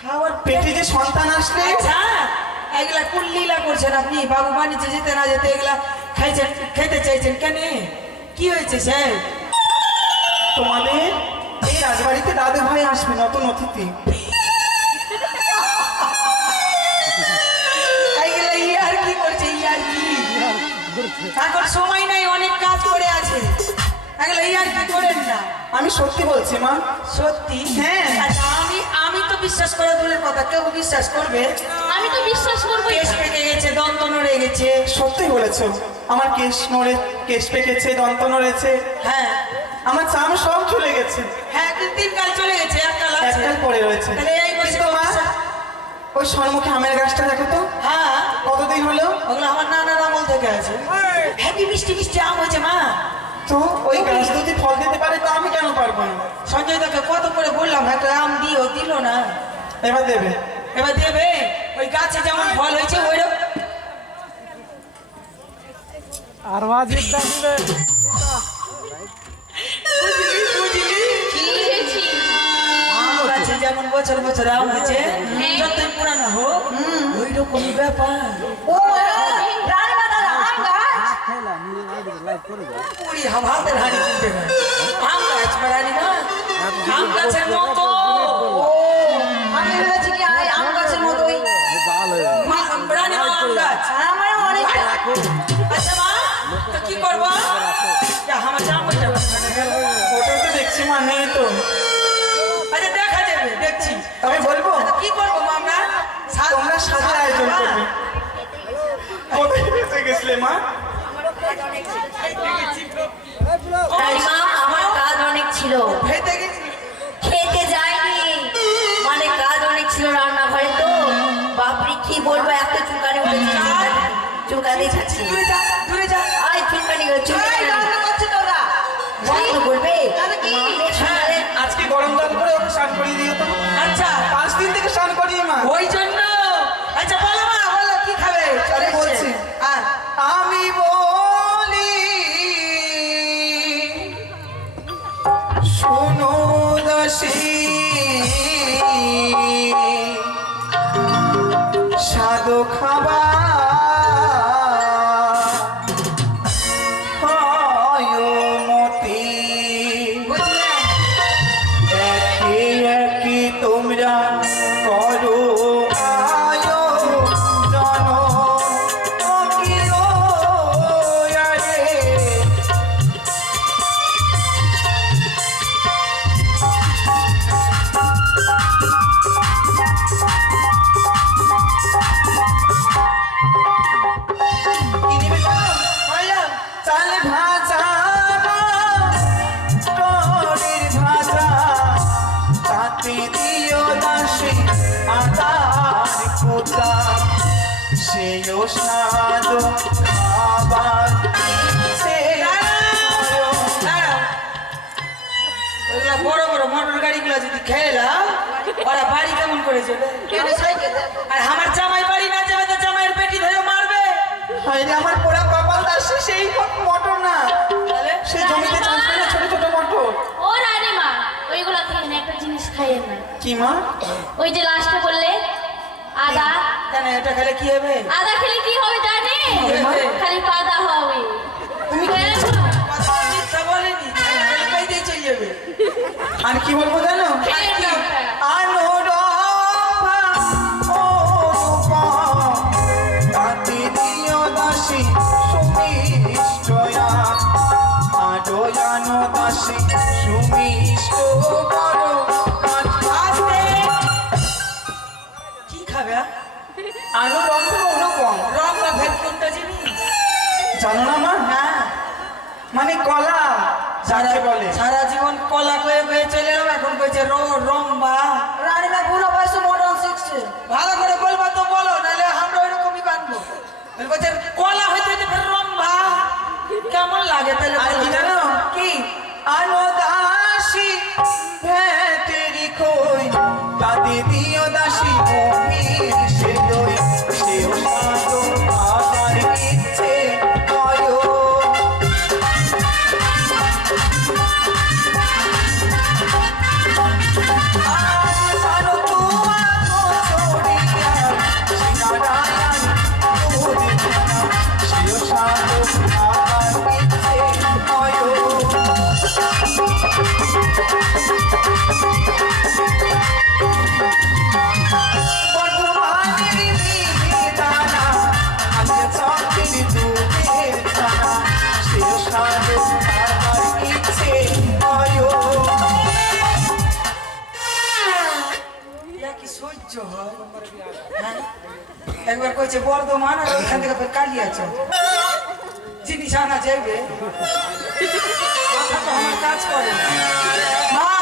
খাওয়ার পেটে যে সন্তান আসলে আচ্ছা এগুলা কোন লীলা করছেন আপনি? বাবু বাণিজ্যে যেতে না যেতে এগুলা খাইছেন, খেতে চাইছেন কেন? কি হয়েছে স্যার? তোমাদের এই রাজবাড়িতে দাদু ভাই আসবে, নতুন অতিথি। এইগুলা ইয়ার কি করছে? ইয়ার কি? এখন সময় নাই, অনেক কাজ করে আছে। এগুলা ইয়ার কি করেন না। আমি সত্যি বলছি মা। সত্যি? হ্যাঁ। আচ্ছা আমি তো বিশ্বাস করা দূরের কথা, কেউ বিশ্বাস করবে? আমি তো বিশ্বাস করবো। কেশ পেকে গেছে, দন্ত নড়ে গেছে। সত্যি বলেছো, আমার কেশ পেকেছে, দন্ত নড়েছে, হ্যাঁ আমার চাম সব চলে গেছে। হ্যাঁ, কিন্তু 3 কাল চলে গেছে, 1 কাল আছে। এককাল পরে রয়েছে। তাহলে এই বসে কিন্তু মা, ওই সম্মুখে আমের গাছটা দেখো তো, হ্যাঁ কতদিন হলো? ওগুলো আমার নানার আমল থেকে আছে। হ্যাপি মিষ্টি মিষ্টি আম হয়েছে মা। তো ওই গাছ যদি ফল দিতে পারে তো আমি কেন পারবো না? সঞ্জয় দাকে কত করে বললাম একটা আম দিও, দিল না। এবার দেবে। এবার দেবে। ওই গাছে যেমন ফল হয়েছে ওইরকম। আর বাজির দাম দিবে। বুঝলি? কি হয়েছে? আম গাছে যেমন বছর বছর আম হয়েছে, যতই পুরানো হোক ওই রকমই ব্যাপার। ও রানীমাতার আম গাছ। পুরি হাতের হাঁড়ি কিনতে হয়। আম গাছ বাড়ানি না, আম গাছের মতো। আমি ভেবেছি কি আম গাছের মতোই। রানী মা আম গাছ। আমার অনেক আচ্ছা মা, তো কি করবো? আমার জাম হয়ে ওটাই তো দেখছি মা, নেই তো। আচ্ছা দেখা যাবে, দেখছি। আমি বলবো আচ্ছা, কি করবো মা আমরা? তোমরা সাজে আয়োজন করবে। কোথায় বেঁচে গেছিলে মা? তাই মা আমার কাজ অনেক ছিল, খেতে গেছি। খেতে যাইনি, মানে কাজ অনেক ছিল রান্নাঘরে। তো বাপরে কি বলবো, এত চুলকানি উঠেছে, চুলকানি যাচ্ছে। দূরে যা, দূরে যা। আয় চুলকানি চুলকানি বন্ধ করবে। হ্যাঁ, আজকে গরম জল করে ওকে স্নান করিয়ে দিও তো। আচ্ছা 5 দিন থেকে স্নান করিয়ে মা। ওই জন্য। আচ্ছা বলো মা, বলো কি খাবে? চলে আমি বলছি। হ্যাঁ আমি বলি শোনো দাসী, সাধু খাবার হয় মতি। বুঝলাম। একে একে তোমরা করো আয়োজন, অকিরো আরে। কি নিবে জানো? বললাম চাল ভাজা, টমের ভাজা, তাতে দিও দাসী আদার কোথা, সেও স্বাদ খাবার সে দাঁড়াও। ওইগুলা বড় বড় মোটর গাড়িগুলো যদি খেলাম, ওরা বাড়ি কেমন করে যাবে? আর আমার জামাই বাড়ি না যাবে তো জামাইয়ের পেটি ধরে মারবে। হায়রে আমার পোড়া কপাল দাসী, সেই মটর না, তাহলে সেই জমিতে চাষ করে না ছোট ছোট মটর। ও রানীমা ওইগুলা খেয়ে না, একটা জিনিস খাইয়ে না। কি মা? ওই যে লাস্টে বললে আদা, কেন এটা খেলে কি হবে? আদা খেলে কি হবে জানি? হবে। খালি কাদা হবে। তুমি খেয়ে নাও। কথা মিথ্যা বলেনি, খালি পাইতেই চলে যাবে। আর কি বলবো জানো? খেয়ে নাও। আনোরভা ও রূপা, তাতে দিও দাসী সুমিষ্টয়া, আডয়ানো দাসী সুমিষ্ট করো আস্তে। কি খাবে? আনুরম্ভ অনুপম। রং বা ভেদ কোনটা জিনিস? জানো না মা? না। মানে কলা যাকে বলে। সারা জীবন কলা কয়ে কয়ে চলে এলাম, এখন কইছে রম্বা। রানীমা বুড়ো বয়সে মডার্ন শিখছে। ভালো করে বলবা তো বলো, নাহলে আমরা ওইরকমই বানবো। বলছে কলা হইতে হইতে ফের রম্বা। কেমন লাগে তাহলে? আর কি জানো? কি? আনো দাসী ভেতেরি কই, তাতে দিও দাসী মহির সে দই, সেও সাধু আমার ইচ্ছে কয়ো। আর একবার কইছে বর্ধমান আর ওইখান থেকে ফের কালিয়াচক জিনিস আনা যাইবে মাথা তো আমার কাজ করে না। মা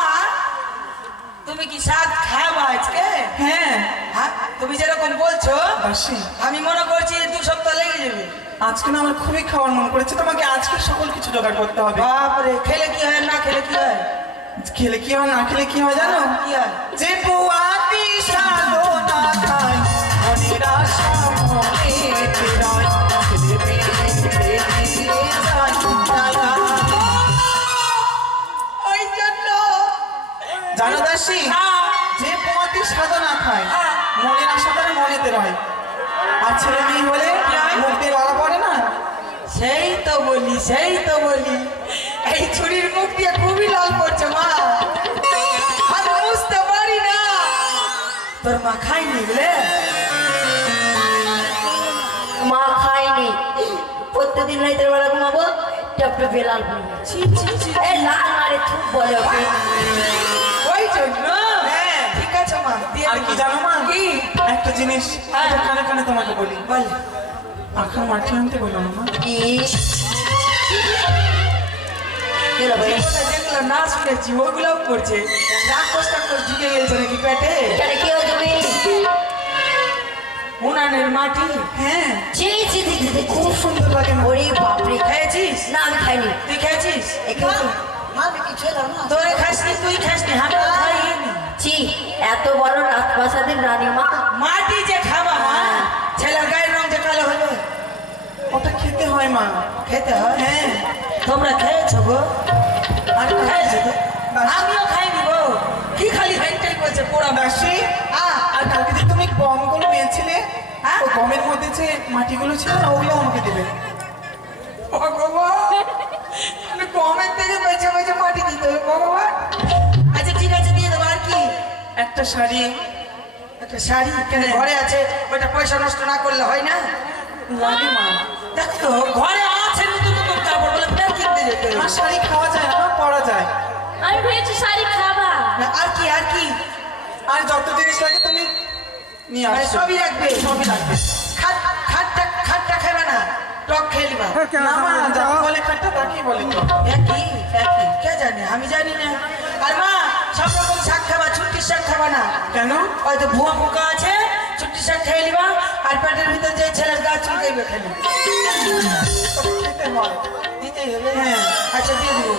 তুমি কি শাক খাবা আজকে? হ্যাঁ হ্যাঁ তুমি যেরকম বলছো দাসী, আমি মনে করছি 2 সপ্তাহ লেগে যাবে। আজকে না আমার খুবই খাওয়ার মন করেছে, তোমাকে আজকে সকল কিছু জোগাড় করতে হবে। বাপরে খেলে কি হয় না খেলে কি হয়? খেলে কি হয় না খেলে কি হয় জানো? কি হয়? যে পুয়াতি সাধনা খায় মনের আশা মনেতে রয়, ছেলে মেয়ে ফিরে দিয়ে যায় তারা। ওই জন্য জানো দাসী, যে পুয়াতি সাধনা খায় মনের আশা তার মনেতে রয়, আর ছেলে মেয়ে হলে মুখ দিয়ে লালা পড়ে না। সেই তো বলি এই ছুরির মুখ দিয়ে খুবই লাল পড়ছে মা, আমি বুঝতে পারি না। তোর মা খাইনি বলে? মা খায়নি, প্রত্যেকদিন রাতের বেলা ঘুমাবো টপটপে লাল পড়বে। ছি ছি ছি এই লাল মারে থুপ বলে ওকে। ওই জন্য ঠিক আছে মা দিয়ে আর কি জানো মা, কি একটা জিনিস এটা কানে কানে তোমাকে বলি, বল আখার মাটি আনতে বললো না মা। ইস, কি হলো ভাই? যেগুলো না শুনেছি ওগুলোও করছে, রাক্ষস টাক্ষস ঢুকে গেছে নাকি পেটে? কেন কি হয়েছে তুমি? উনানের মাটি। হ্যাঁ ছি ছি ছি ছি, ছি, খুব ছি। সুন্দর লাগে মা। ওরে বাপরে, খেয়েছিস? না আমি খাইনি। তুই খেয়েছিস? একটু তোরে খাসনি তুই খাসনি আমি তো খাইনি। ছি, এত বড় রাজপ্রাসাদের রানী মা। মাটি যে খাবা মা, ছেলের গায়ের রং যে কালো হলো ওটা খেতে হয় মা। খেতে হয়। হ্যাঁ তোমরা খেয়েছো গো? আর খেয়েছো তো? বাস। আমিও খাইনি গো। কি খালি হাইটাই করছে পোড়া দাসী, আর কালকে যে তুমি গমগুলো পেয়েছিলে, হ্যাঁ? ও গমের মধ্যে যে মাটিগুলো ছিল না ওগুলো আমাকে দেবে। ভগবান, আমি গমের থেকে বেছে বেছে মাটি দিতে হবে ভগবান। আচ্ছা ঠিক আছে দিয়ে দেবো। আর কি? একটা শাড়ি একটা শাড়ি কেন ঘরে আছে, ওটা পয়সা নষ্ট না করলে হয় না? লাগে মা। দেখ তো ঘরে আছে নতুন নতুন কাপড়, বলে ফের কিনতে যেতে হবে। আর শাড়ি খাওয়া যায় না, পরা যায়। আমি ভেবেছি শাড়ি খাবা। না, আর কি আর কি? আর যত জিনিস লাগে তুমি নিয়ে মানে আসো। সবই রাখবে? সবই লাগবে। খাটটা খাবে না, টক খেলবা? না মা, যা বলে খাটটা তাকেই বলে তো। একই একই কে জানে, আমি জানি না। আর মা সব রকম শাক খাবা, ছুটির শাক খাবা না। কেন? হয়তো ভুয়া পোকা আছে, ছুটির শাক খেয়ে নিবা, আর পেটের ভিতর যে ছেলের গাছ চুলকাইবে খেলে খেতে হয়। দিতেই হবে। হ্যাঁ। আচ্ছা দিয়ে দেবো।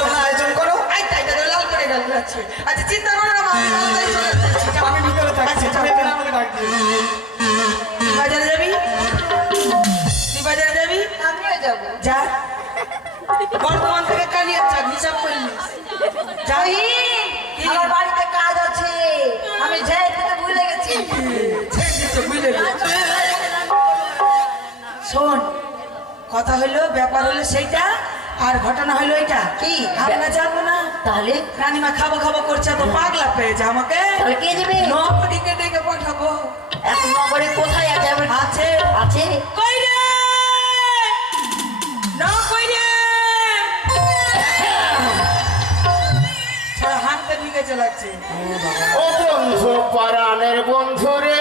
তোমরা আয়োজন করো, আই তাই তাই লাল করে গেল যাচ্ছে। আচ্ছা চিন্তা করো না মা, আমি তাড়াতাড়ি চলে যাচ্ছি। যাও। আমি ভিতরে থাকছি, আচ্ছা, তুমি যাও। এখানে আমাকে ডাক দিও। বাজারে যাবি? তুই বাজারে যাবি? আমিও যাবো। যা। বর্তমান থেকে কালিয়াচক হিসাব করে নিস। যাই। আমার বাড়িতে কাজ আছে, আমি যাই দিতে ভুলে গেছি। বুঝলে শোন, কথা হইলো ব্যাপার হলো সেইটা, আর ঘটনা হইলো এটা কি? আমরা যাবো না। তাহলে রানীমা খাবো খাবো করছে, তো পাগলা পেয়েছে আমাকে। তাহলে কে দেবে? নকটিকে ডেকে পাঠাবো। এত নম্বরে কোথায় আছে? আছে আছে। কই রে না কই রে ছড়া হাতে নিয়ে লাগছে। ও বন্ধু পরাণের বন্ধু রে